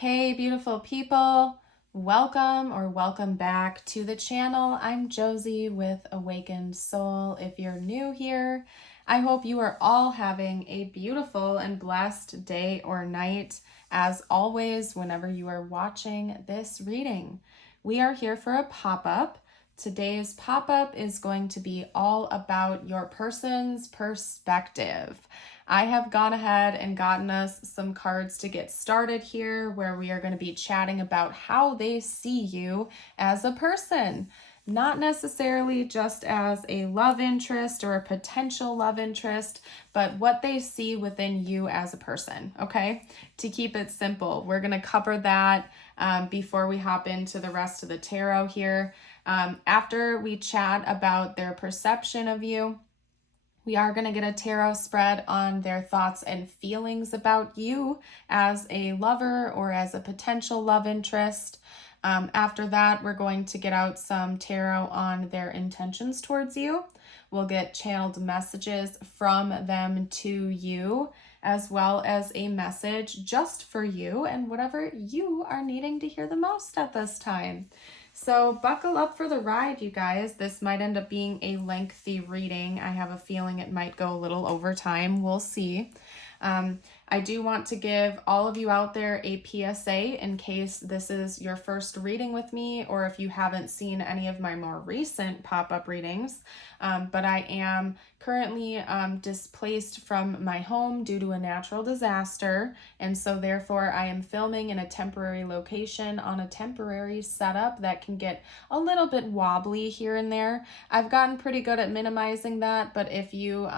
Hey, beautiful people. Welcome back to the channel. I'm Josie with Awakened Soul. If you're new here, I hope you are all having a beautiful and blessed day or night. As always, whenever you are watching this reading, we are here for a pop-up. Today's pop-up is going to be all about your person's perspective. I have gone ahead and gotten us some cards to get started here, where we are going to be chatting about how they see you as a person. Not necessarily just as a love interest or a potential love interest, but what they see within you as a person, okay? To keep it simple, we're going to cover that before we hop into the rest of the tarot here. After we chat about their perception of you, we are going to get a tarot spread on their thoughts and feelings about you as a lover or as a potential love interest. After that, we're going to get out some tarot on their intentions towards you. We'll get channeled messages from them to you, as well as a message just for you and whatever you are needing to hear the most at this time. So buckle up for the ride, you guys. This might end up being a lengthy reading. I have a feeling it might go a little over time. We'll see. I do want to give all of you out there a PSA in case this is your first reading with me, or if you haven't seen any of my more recent pop-up readings. But I am currently displaced from my home due to a natural disaster, and so therefore I am filming in a temporary location on a temporary setup that can get a little bit wobbly here and there. I've gotten pretty good at minimizing that, but if you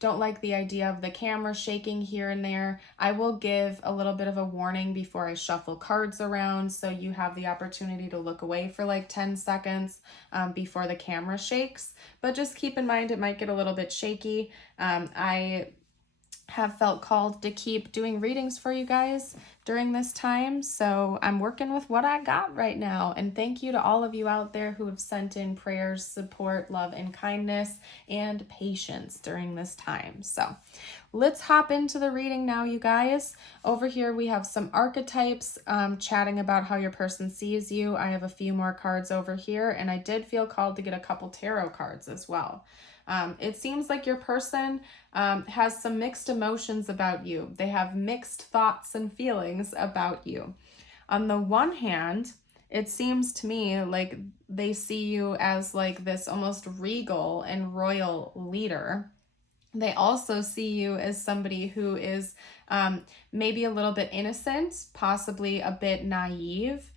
don't like the idea of the camera shaking here and there, I will give a little bit of a warning before I shuffle cards around, so you have the opportunity to look away for like 10 seconds before the camera shakes. But just keep in mind it might get a little bit shaky. I have felt called to keep doing readings for you guys during this time, so I'm working with what I got right now. And thank you to all of you out there who have sent in prayers, support, love, and kindness, and patience during this time. So let's hop into the reading now, you guys. Over here we have some archetypes chatting about how your person sees you. I have a few more cards over here, and I did feel called to get a couple tarot cards as well. It seems like your person has some mixed emotions about you. They have mixed thoughts and feelings about you. On the one hand, it seems to me like they see you as like this almost regal and royal leader. They also see you as somebody who is maybe a little bit innocent, possibly a bit naive.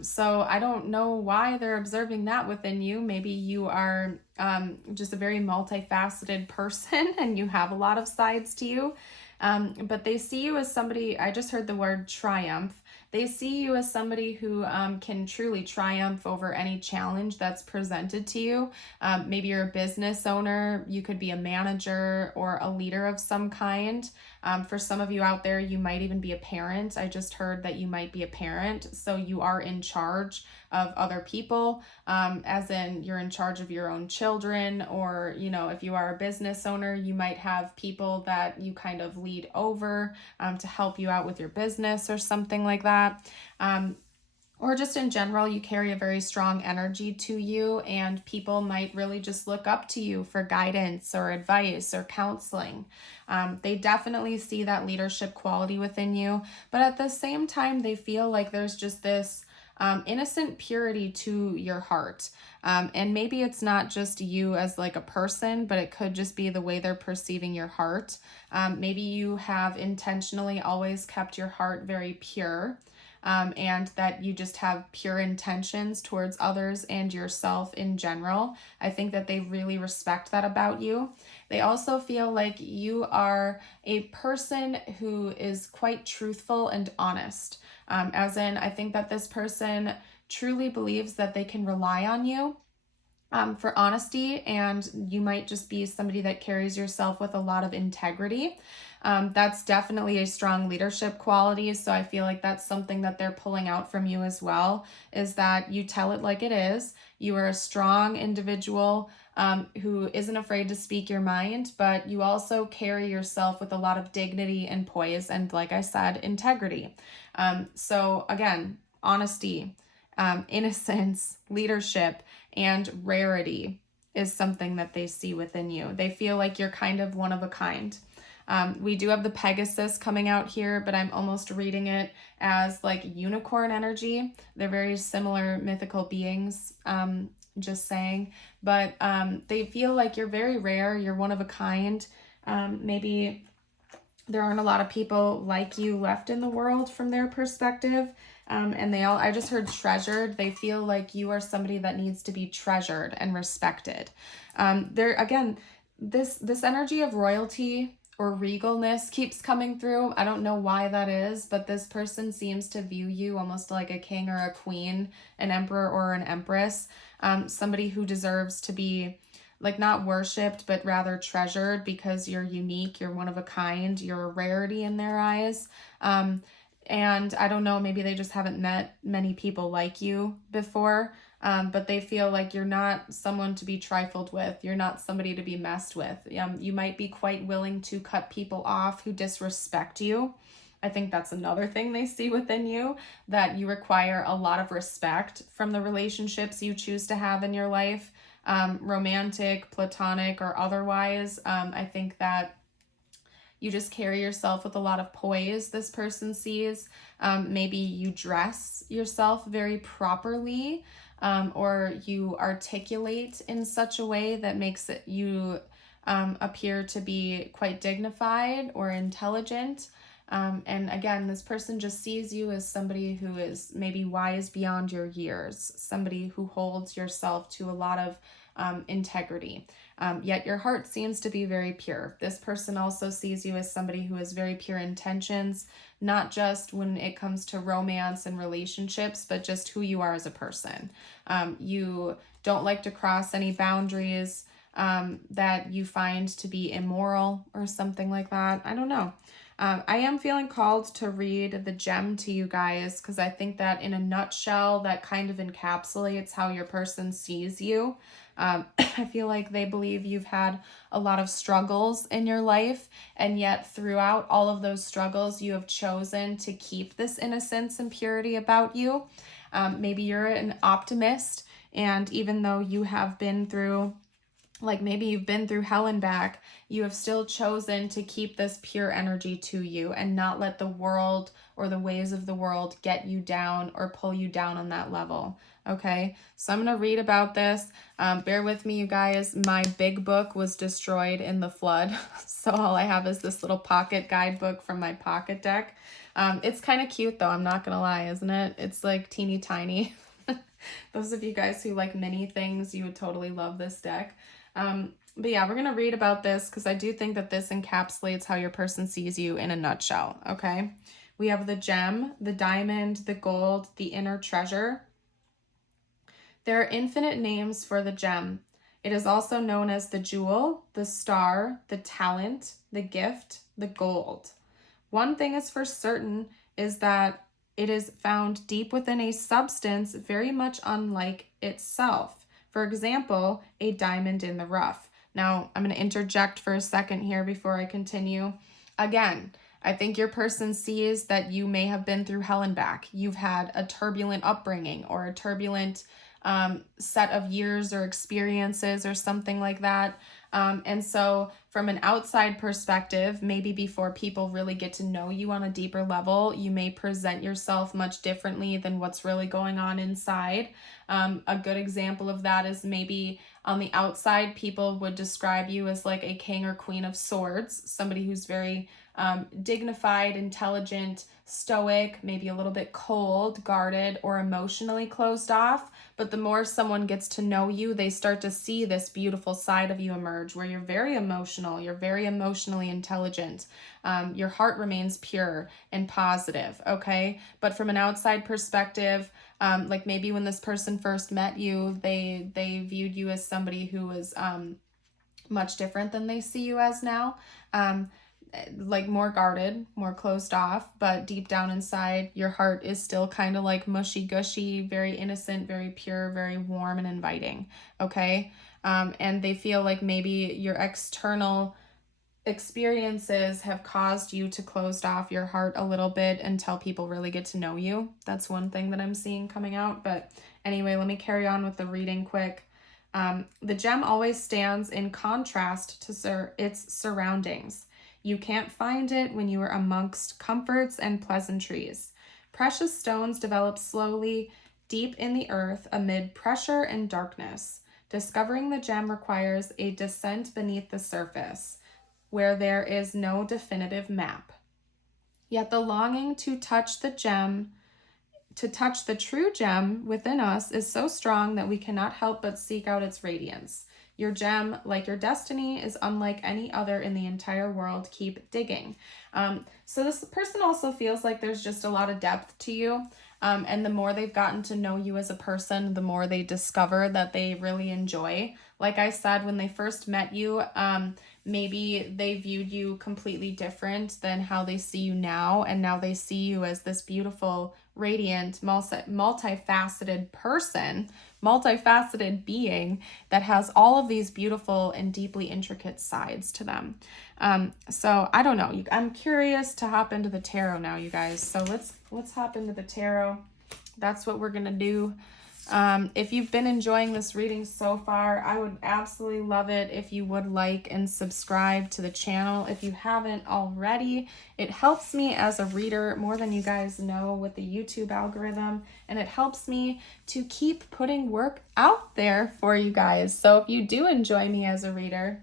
So I don't know why they're observing that within you. Maybe you are just a very multifaceted person and you have a lot of sides to you. But they see you as somebody, I just heard the word triumph. They see you as somebody who can truly triumph over any challenge that's presented to you. Maybe you're a business owner, you could be a manager or a leader of some kind. For some of you out there, you might even be a parent. I just heard that you might be a parent, so you are in charge of other people, as in you're in charge of your own children, or, you know, if you are a business owner, you might have people that you kind of lead over to help you out with your business or something like that. Or just in general, you carry a very strong energy to you, and people might really just look up to you for guidance or advice or counseling. They definitely see that leadership quality within you, but at the same time, they feel like there's just this innocent purity to your heart. And maybe it's not just you as like a person, but it could just be the way they're perceiving your heart. Maybe you have intentionally always kept your heart very pure. And that you just have pure intentions towards others and yourself in general. I think that they really respect that about you. They also feel like you are a person who is quite truthful and honest. As in, I think that this person truly believes that they can rely on you for honesty, and you might just be somebody that carries yourself with a lot of integrity. That's definitely a strong leadership quality, so I feel like that's something that they're pulling out from you as well, is that you tell it like it is. You are a strong individual who isn't afraid to speak your mind, but you also carry yourself with a lot of dignity and poise and, like I said, integrity. So again, honesty, innocence, leadership, and rarity is something that they see within you. They feel like you're kind of one of a kind. We do have the Pegasus coming out here, but I'm almost reading it as like unicorn energy. They're very similar mythical beings, just saying. But they feel like you're very rare, you're one of a kind. Maybe there aren't a lot of people like you left in the world from their perspective. And I just heard treasured. They feel like you are somebody that needs to be treasured and respected. Again, this energy of royalty or regalness keeps coming through. I don't know why that is, but this person seems to view you almost like a king or a queen, an emperor or an empress, somebody who deserves to be like not worshipped, but rather treasured because you're unique, you're one of a kind, you're a rarity in their eyes. And I don't know, maybe they just haven't met many people like you before, but they feel like you're not someone to be trifled with. You're not somebody to be messed with. You might be quite willing to cut people off who disrespect you. I think that's another thing they see within you, that you require a lot of respect from the relationships you choose to have in your life, romantic, platonic, or otherwise. I think that you just carry yourself with a lot of poise, this person sees. Maybe you dress yourself very properly, or you articulate in such a way that makes you appear to be quite dignified or intelligent. And again, this person just sees you as somebody who is maybe wise beyond your years, somebody who holds yourself to a lot of integrity. Yet your heart seems to be very pure. This person also sees you as somebody who has very pure intentions, not just when it comes to romance and relationships, but just who you are as a person. You don't like to cross any boundaries that you find to be immoral or something like that. I don't know. I am feeling called to read the gem to you guys because I think that in a nutshell, that kind of encapsulates how your person sees you. I feel like they believe you've had a lot of struggles in your life, and yet throughout all of those struggles, you have chosen to keep this innocence and purity about you. Maybe you're an optimist, and even though you have been through, like maybe you've been through hell and back, you have still chosen to keep this pure energy to you and not let the world or the ways of the world get you down or pull you down on that level. Okay, so I'm going to read about this. Bear with me, you guys. My big book was destroyed in the flood. So all I have is this little pocket guidebook from my pocket deck. It's kind of cute though, I'm not going to lie, isn't it? It's like teeny tiny. Those of you guys who like mini things, you would totally love this deck. But yeah, we're going to read about this because I do think that this encapsulates how your person sees you in a nutshell. Okay, we have the gem, the diamond, the gold, the inner treasure. There are infinite names for the gem. It is also known as the jewel, the star, the talent, the gift, the gold. One thing is for certain is that it is found deep within a substance very much unlike itself. For example, a diamond in the rough. Now, I'm going to interject for a second here before I continue. Again, I think your person sees that you may have been through hell and back. You've had a turbulent upbringing or a turbulent set of years or experiences or something like that. And so from an outside perspective, maybe before people really get to know you on a deeper level, you may present yourself much differently than what's really going on inside. A good example of that is maybe on the outside, people would describe you as like a king or queen of swords, somebody who's very dignified, intelligent, stoic, maybe a little bit cold, guarded, or emotionally closed off. But the more someone gets to know you, they start to see this beautiful side of you emerge where you're very emotional, you're very emotionally intelligent. Your heart remains pure and positive, okay? But from an outside perspective, like maybe when this person first met you, they viewed you as somebody who was much different than they see you as now. Like more guarded, more closed off, but deep down inside, your heart is still kind of like mushy gushy, very innocent, very pure, very warm and inviting. Okay. and they feel like maybe your external experiences have caused you to close off your heart a little bit until people really get to know you. That's one thing that I'm seeing coming out. But anyway, let me carry on with the reading quick. The gem always stands in contrast to its surroundings. You can't find it when you are amongst comforts and pleasantries. Precious stones develop slowly deep in the earth amid pressure and darkness. Discovering the gem requires a descent beneath the surface, where there is no definitive map. Yet the longing to touch the true gem within us is so strong that we cannot help but seek out its radiance. Your gem, like your destiny, is unlike any other in the entire world. Keep digging. So this person also feels like there's just a lot of depth to you. And the more they've gotten to know you as a person, the more they discover that they really enjoy. Like I said, when they first met you, maybe they viewed you completely different than how they see you now. And now they see you as this beautiful, radiant, multifaceted person, multifaceted being that has all of these beautiful and deeply intricate sides to them. So I don't know. I'm curious to hop into the tarot now, you guys. So let's hop into the tarot. That's what we're going to do. If you've been enjoying this reading so far, I would absolutely love it if you would like and subscribe to the channel. If you haven't already, it helps me as a reader more than you guys know with the YouTube algorithm, and it helps me to keep putting work out there for you guys. So if you do enjoy me as a reader,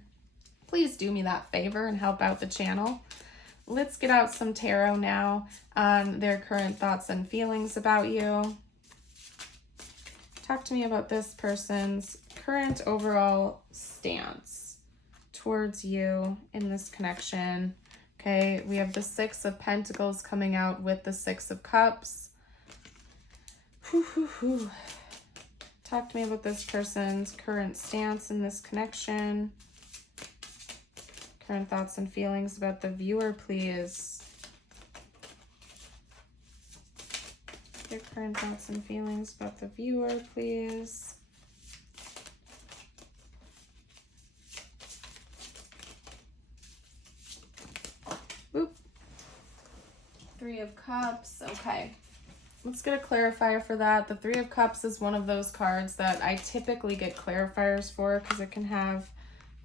please do me that favor and help out the channel. Let's get out some tarot now on their current thoughts and feelings about you. Talk to me about this person's current overall stance towards you in this connection. Okay, we have the Six of Pentacles coming out with the Six of Cups. Talk to me about this person's current stance in this connection. Current thoughts and feelings about the viewer, please. Your current thoughts and feelings about the viewer, please. Oop. Three of Cups. Okay. Let's get a clarifier for that. The Three of Cups is one of those cards that I typically get clarifiers for because it can have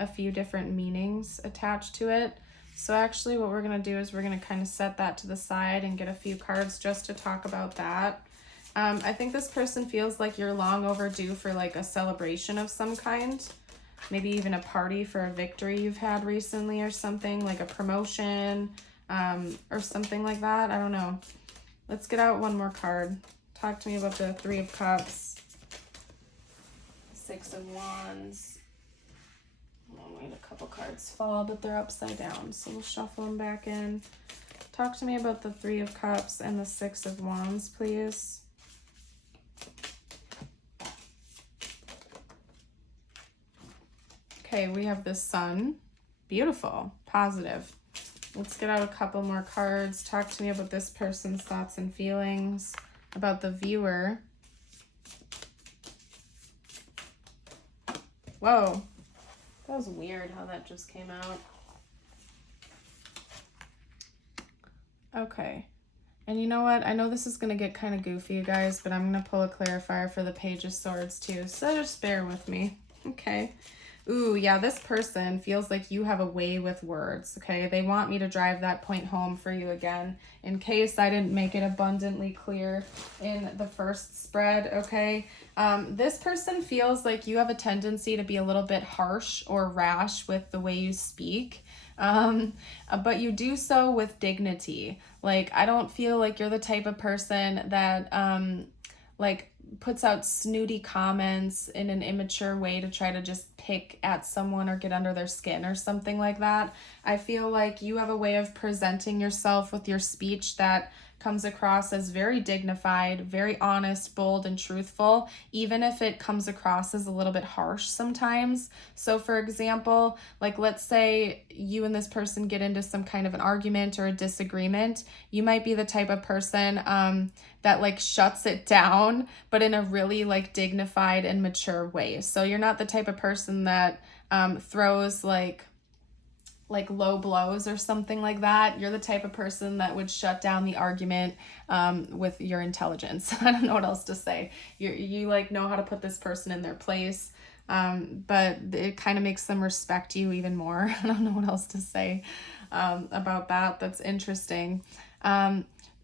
a few different meanings attached to it. So actually what we're going to do is we're going to kind of set that to the side and get a few cards just to talk about that. I think this person feels like you're long overdue for like a celebration of some kind. Maybe even a party for a victory you've had recently or something, like a promotion or something like that. I don't know. Let's get out one more card. Talk to me about the Three of Cups. Six of Wands. We had a couple cards fall, but they're upside down, so we'll shuffle them back in. Talk to me about the Three of Cups and the Six of Wands, please. Okay, we have the Sun. Beautiful, positive. Let's get out a couple more cards. Talk to me about this person's thoughts and feelings about the viewer. Whoa. That was weird how that just came out. Okay. And you know what? I know this is going to get kind of goofy, you guys, but I'm going to pull a clarifier for the Page of Swords too. So just bear with me. Okay. Ooh, yeah, this person feels like you have a way with words, okay? They want me to drive that point home for you again in case I didn't make it abundantly clear in the first spread, okay? This person feels like you have a tendency to be a little bit harsh or rash with the way you speak, but you do so with dignity. Like, I don't feel like you're the type of person that, like, puts out snooty comments in an immature way to try to just pick at someone or get under their skin or something like that. I feel like you have a way of presenting yourself with your speech that comes across as very dignified, very honest, bold, and truthful, even if it comes across as a little bit harsh sometimes. So for example, like let's say you and this person get into some kind of an argument or a disagreement. You might be the type of person that like shuts it down, but in a really like dignified and mature way. So you're not the type of person that throws like low blows or something like that. You're the type of person that would shut down the argument with your intelligence. I don't know what else to say. You like know how to put this person in their place, but it kind of makes them respect you even more. I don't know what else to say about that. That's interesting.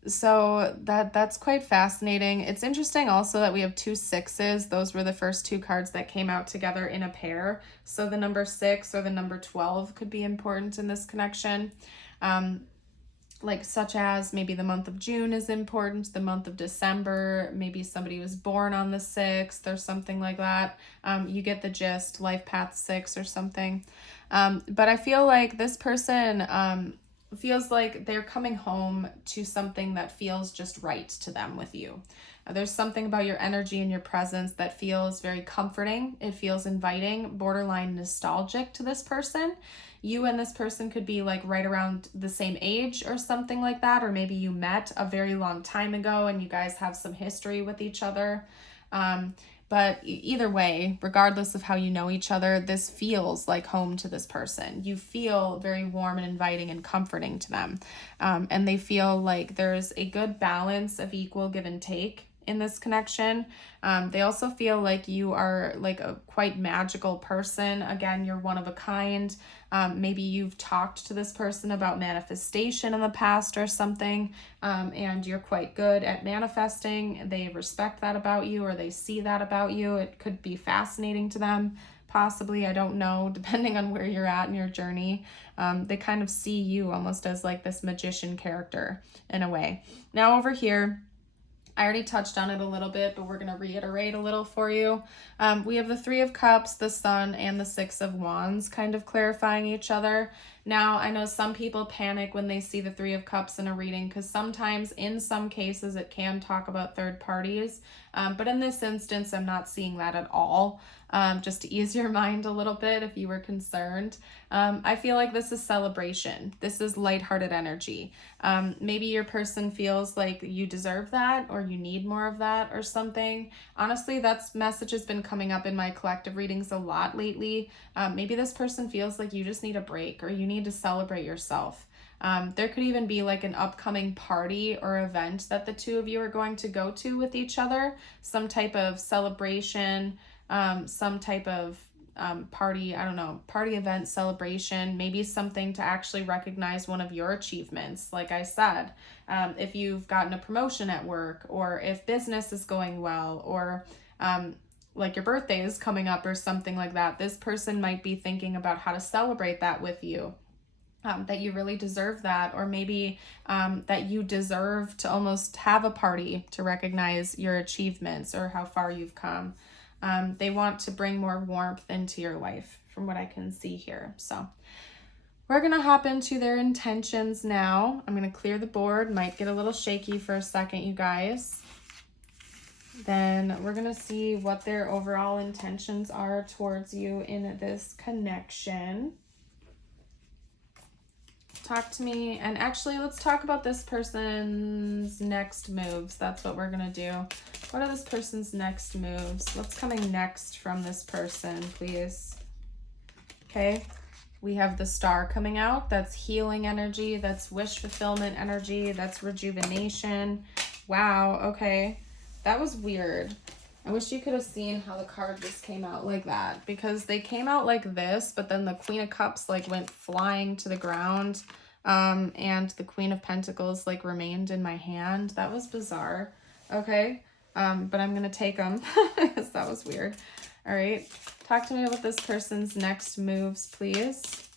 So that's quite fascinating. It's interesting also that we have 2 6s. Those were the first 2 cards that came out together in a pair. So the number 6 or the number 12 could be important in this connection. Like such as maybe the month of June is important, the month of December, maybe somebody was born on the 6th or something like that. You get the gist, life path 6 or something. But I feel like this person feels like they're coming home to something that feels just right to them with you. There's something about your energy and your presence that feels very comforting. It feels inviting, borderline nostalgic to this person. You and this person could be like right around the same age or something like that, or maybe you met a very long time ago and you guys have some history with each other. But either way, regardless of how you know each other, this feels like home to this person. You feel very warm and inviting and comforting to them. And they feel like there's a good balance of equal give and take in this connection. They also feel like you are like a quite magical person. Again, you're one of a kind. Maybe you've talked to this person about manifestation in the past or something, and you're quite good at manifesting. They respect that about you, or they see that about you. It could be fascinating to them, possibly. I don't know, depending on where you're at in your journey. They kind of see you almost as like this magician character in a way. Now over here, I already touched on it a little bit, but we're going to reiterate a little for you. We have the 3 of Cups, the Sun, and the 6 of Wands kind of clarifying each other. Now, I know some people panic when they see the 3 of Cups in a reading because sometimes, in some cases, it can talk about third parties. But in this instance, I'm not seeing that at all. Just to ease your mind a little bit if you were concerned. I feel like this is celebration. This is lighthearted energy. Maybe your person feels like you deserve that or you need more of that or something. Honestly, that message has been coming up in my collective readings a lot lately. Maybe this person feels like you just need a break or you need to celebrate yourself. There could even be like an upcoming party or event that the 2 of you are going to go to with each other. Some type of celebration, some type of party, I don't know, party event celebration, maybe something to actually recognize one of your achievements. Like I said, if you've gotten a promotion at work, or if business is going well, or like your birthday is coming up or something like that, this person might be thinking about how to celebrate that with you. That you really deserve that, or maybe that you deserve to almost have a party to recognize your achievements or how far you've come. They want to bring more warmth into your life from what I can see here. So we're going to hop into their intentions now. I'm going to clear the board. Might get a little shaky for a second, you guys. Then we're going to see what their overall intentions are towards you in this connection. Talk to me. And actually, let's talk about this person's next moves. That's what we're going to do. What are this person's next moves? What's coming next from this person, please? Okay. We have the Star coming out. That's healing energy. That's wish fulfillment energy. That's rejuvenation. Wow. Okay. That was weird. I wish you could have seen how the card just came out like that, because they came out like this, but then the Queen of Cups like went flying to the ground, and the Queen of Pentacles like remained in my hand. That was bizarre. Okay, but I'm gonna take them because that was weird. All right, talk to me about this person's next moves, please.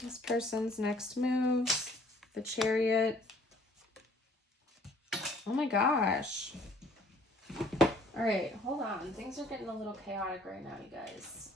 This person's next moves. The Chariot. Oh my gosh. All right, hold on. Things are getting a little chaotic right now, you guys.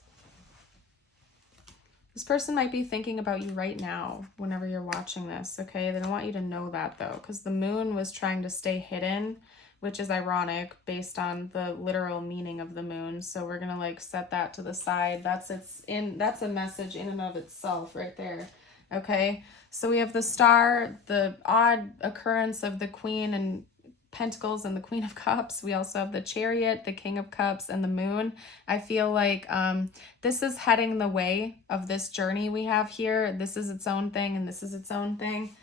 This person might be thinking about you right now whenever you're watching this, okay? They don't want you to know that though, because the moon was trying to stay hidden, which is ironic based on the literal meaning of the moon. So we're gonna like set that to the side. That's a message in and of itself right there. Okay, so we have the star, the odd occurrence of the Queen and Pentacles and the Queen of Cups. We also have the Chariot, the King of Cups, and the Moon. I feel like this is heading the way of this journey we have here. This is its own thing, and this is its own thing.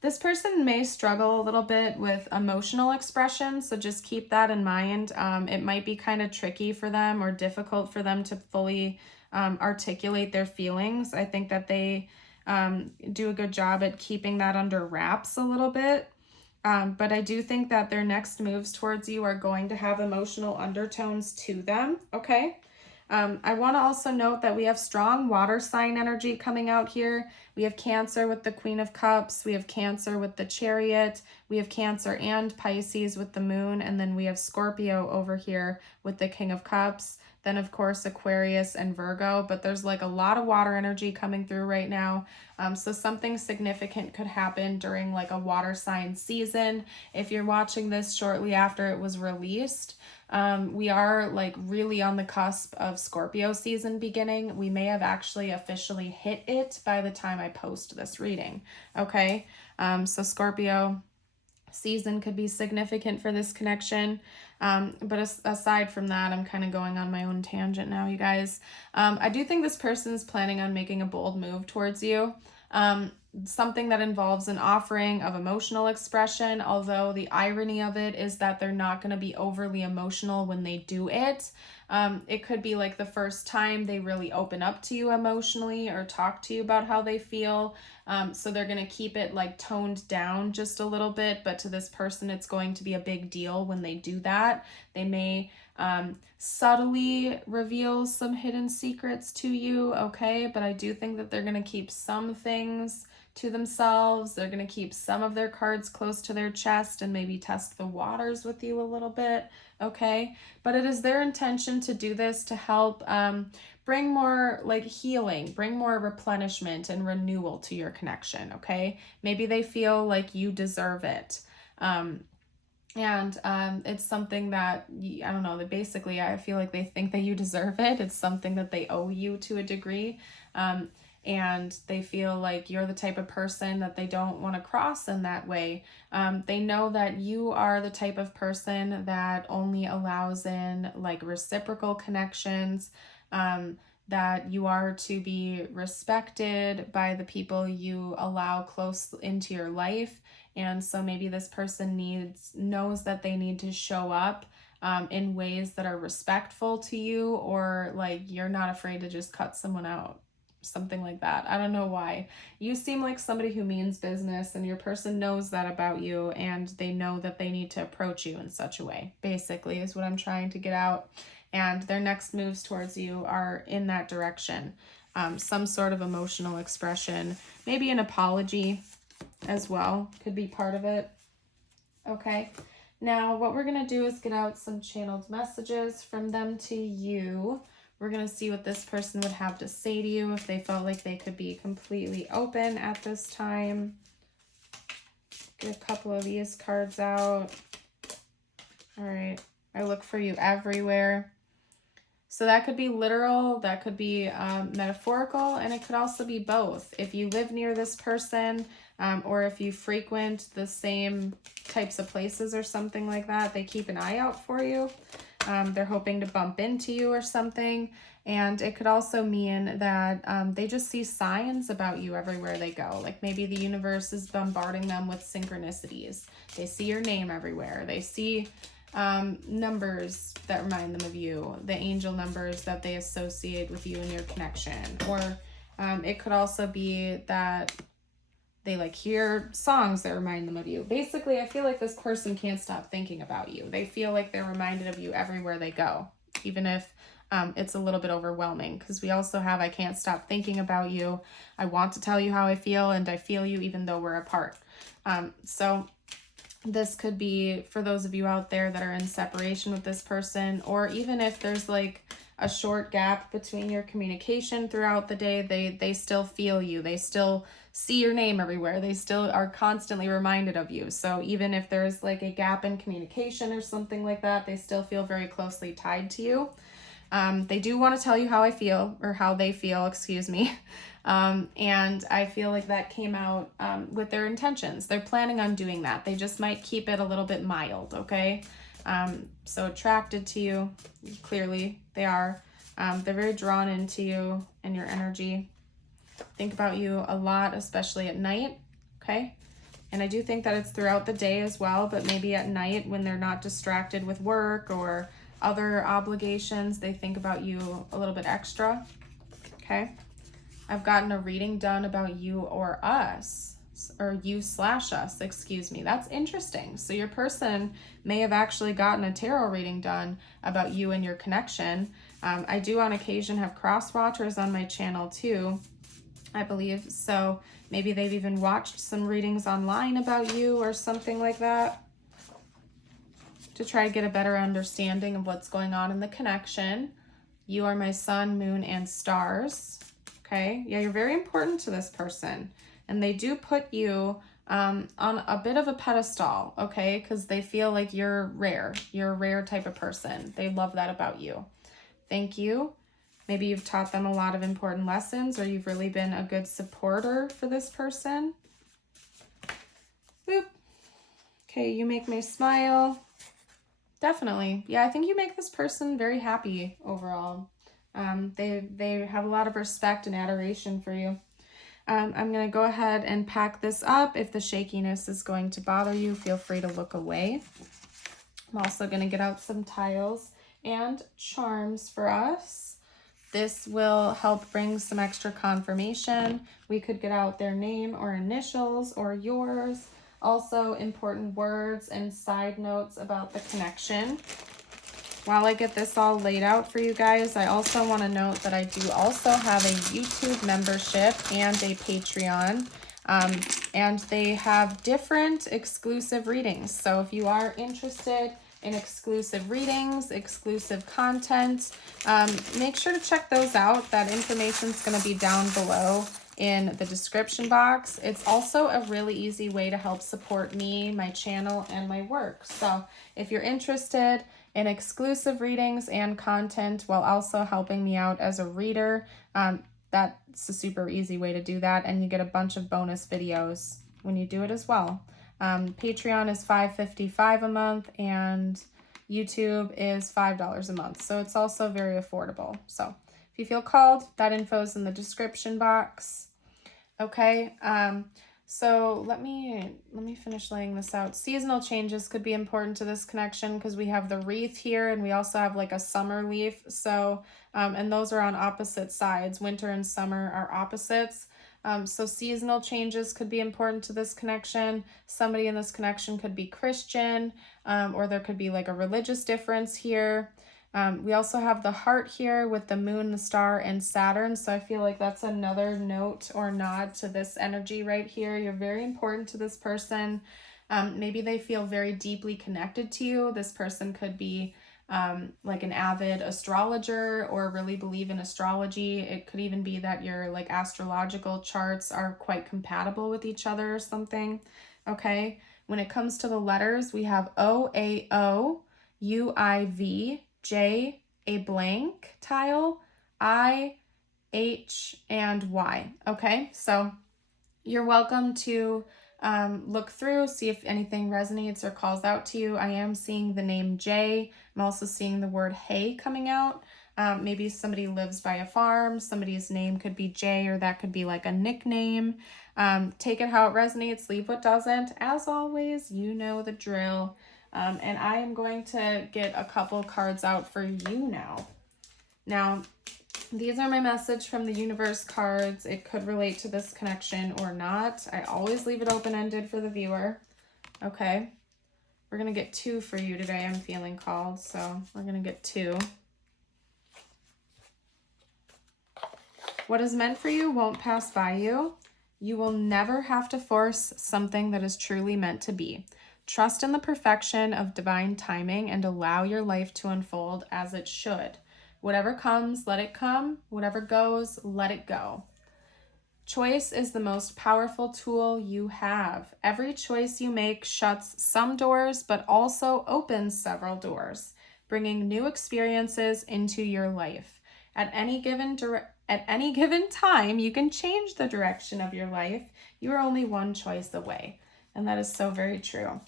This person may struggle a little bit with emotional expression, so just keep that in mind. It might be kind of tricky for them or difficult for them to fully articulate their feelings. I think that they do a good job at keeping that under wraps a little bit. But I do think that their next moves towards you are going to have emotional undertones to them, okay? I want to also note that we have strong water sign energy coming out here. We have Cancer with the Queen of Cups. We have Cancer with the Chariot. We have Cancer and Pisces with the Moon. And then we have Scorpio over here with the King of Cups. Then, of course, Aquarius and Virgo. But there's like a lot of water energy coming through right now. So something significant could happen during like a water sign season. If you're watching this shortly after it was released, we are like really on the cusp of Scorpio season beginning. We may have actually officially hit it by the time I post this reading. Okay. So Scorpio season could be significant for this connection. But aside from that, I'm kind of going on my own tangent now, you guys. I do think this person is planning on making a bold move towards you. Something that involves an offering of emotional expression, although the irony of it is that they're not going to be overly emotional when they do it. It could be like the first time they really open up to you emotionally or talk to you about how they feel. So they're going to keep it like toned down just a little bit, but to this person, it's going to be a big deal when they do that. They may subtly reveal some hidden secrets to you, okay? But I do think that they're going to keep some things to themselves. They're going to keep some of their cards close to their chest and maybe test the waters with you a little bit, okay? But it is their intention to do this to help bring more like healing, bring more replenishment and renewal to your connection, okay? Maybe they feel like you deserve it. It's something that, I don't know, that basically I feel like they think that you deserve it. It's something that they owe you to a degree. And they feel like you're the type of person that they don't want to cross in that way. They know that you are the type of person that only allows in like reciprocal connections, that you are to be respected by the people you allow close into your life. And so maybe this person knows that they need to show up in ways that are respectful to you, or like you're not afraid to just cut someone out. Something like that. I don't know why. You seem like somebody who means business, and your person knows that about you, and they know that they need to approach you in such a way, basically, is what I'm trying to get out. And their next moves towards you are in that direction. Some sort of emotional expression, maybe an apology as well could be part of it. Okay. Now, what we're going to do is get out some channeled messages from them to you. We're going to see what this person would have to say to you if they felt like they could be completely open at this time. Get a couple of these cards out. All right. I look for you everywhere. So that could be literal, that could be metaphorical, and it could also be both. If you live near this person, or if you frequent the same types of places or something like that, they keep an eye out for you. They're hoping to bump into you or something. And it could also mean that they just see signs about you everywhere they go. Like maybe the universe is bombarding them with synchronicities. They see your name everywhere. They see numbers that remind them of you, the angel numbers that they associate with you and your connection. Or it could also be that they like hear songs that remind them of you. Basically, I feel like this person can't stop thinking about you. They feel like they're reminded of you everywhere they go, even if it's a little bit overwhelming, because we also have I can't stop thinking about you. I want to tell you how I feel, and I feel you even though we're apart. So this could be for those of you out there that are in separation with this person, or even if there's like a short gap between your communication throughout the day, they still feel you. They still see your name everywhere. They still are constantly reminded of you. So even if there's like a gap in communication or something like that, they still feel very closely tied to you. They do want to tell you how I feel, or how they feel, excuse me. And I feel like that came out with their intentions. They're planning on doing that. They just might keep it a little bit mild, okay? So attracted to you, clearly they are. They're very drawn into you and your energy. Think about you a lot, especially at night, okay? And I do think that it's throughout the day as well, but maybe at night when they're not distracted with work or other obligations, they think about you a little bit extra, okay? I've gotten a reading done about you or us, or you/us, excuse me. That's interesting. So your person may have actually gotten a tarot reading done about you and your connection. I do on occasion have cross watchers on my channel too, I believe. So maybe they've even watched some readings online about you or something like that, to try to get a better understanding of what's going on in the connection. You are my sun, moon, and stars. Okay, yeah, you're very important to this person. And they do put you on a bit of a pedestal, okay? Because they feel like you're rare. You're a rare type of person. They love that about you. Thank you. Maybe you've taught them a lot of important lessons, or you've really been a good supporter for this person. Boop. Okay, you make me smile. Definitely. Yeah, I think you make this person very happy overall. They have a lot of respect and adoration for you. I'm going to go ahead and pack this up. If the shakiness is going to bother you, feel free to look away. I'm also going to get out some tiles and charms for us. This will help bring some extra confirmation. We could get out their name or initials or yours. Also important words and side notes about the connection. While I get this all laid out for you guys, I also want to note that I do also have a YouTube membership and a Patreon. And they have different exclusive readings. So if you are interested in exclusive readings, exclusive content, make sure to check those out. That information is going to be down below in the description box. It's also a really easy way to help support me, my channel, and my work. So if you're interested in exclusive readings and content while also helping me out as a reader, that's a super easy way to do that, and you get a bunch of bonus videos when you do it as well. Patreon is $5.55 a month, and YouTube is $5 a month, so it's also very affordable. So if you feel called, that info is in the description box. Okay, so let me finish laying this out. Seasonal changes could be important to this connection because we have the wreath here, and we also have like a summer leaf. So, and those are on opposite sides. Winter and summer are opposites. So seasonal changes could be important to this connection. Somebody in this connection could be Christian, or there could be like a religious difference here. We also have the heart here with the moon, the star, and Saturn. So I feel like that's another note or nod to this energy right here. You're very important to this person. Maybe they feel very deeply connected to you. This person could be like an avid astrologer or really believe in astrology. It could even be that your like astrological charts are quite compatible with each other or something. Okay. When it comes to the letters, we have O, A, O, U, I, V, J, a blank tile, I, H, and Y. Okay, so you're welcome to look through, see if anything resonates or calls out to you. I am seeing the name J. I'm also seeing the word hay coming out. Maybe somebody lives by a farm. Somebody's name could be J, or that could be like a nickname. Take it how it resonates, leave what doesn't. As always, you know the drill. And I am going to get a couple cards out for you now. Now, these are my message from the universe cards. It could relate to this connection or not. I always leave it open-ended for the viewer. Okay. We're going to get 2 for you today. I'm feeling called, so we're going to get 2. What is meant for you won't pass by you. You will never have to force something that is truly meant to be. Trust in the perfection of divine timing and allow your life to unfold as it should. Whatever comes, let it come. Whatever goes, let it go. Choice is the most powerful tool you have. Every choice you make shuts some doors, but also opens several doors, bringing new experiences into your life. At any given time, you can change the direction of your life. You are only one choice away. And that is so very true.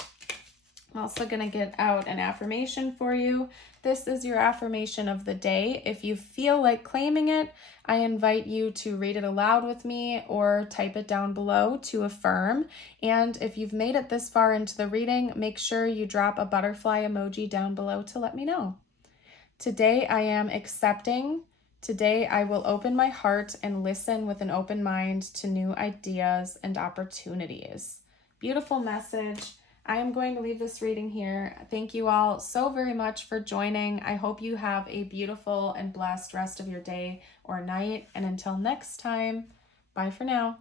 I'm also going to get out an affirmation for you. This is your affirmation of the day. If you feel like claiming it, I invite you to read it aloud with me or type it down below to affirm. And if you've made it this far into the reading, make sure you drop a butterfly emoji down below to let me know. Today I am accepting. Today I will open my heart and listen with an open mind to new ideas and opportunities. Beautiful message. I am going to leave this reading here. Thank you all so very much for joining. I hope you have a beautiful and blessed rest of your day or night. And until next time, bye for now.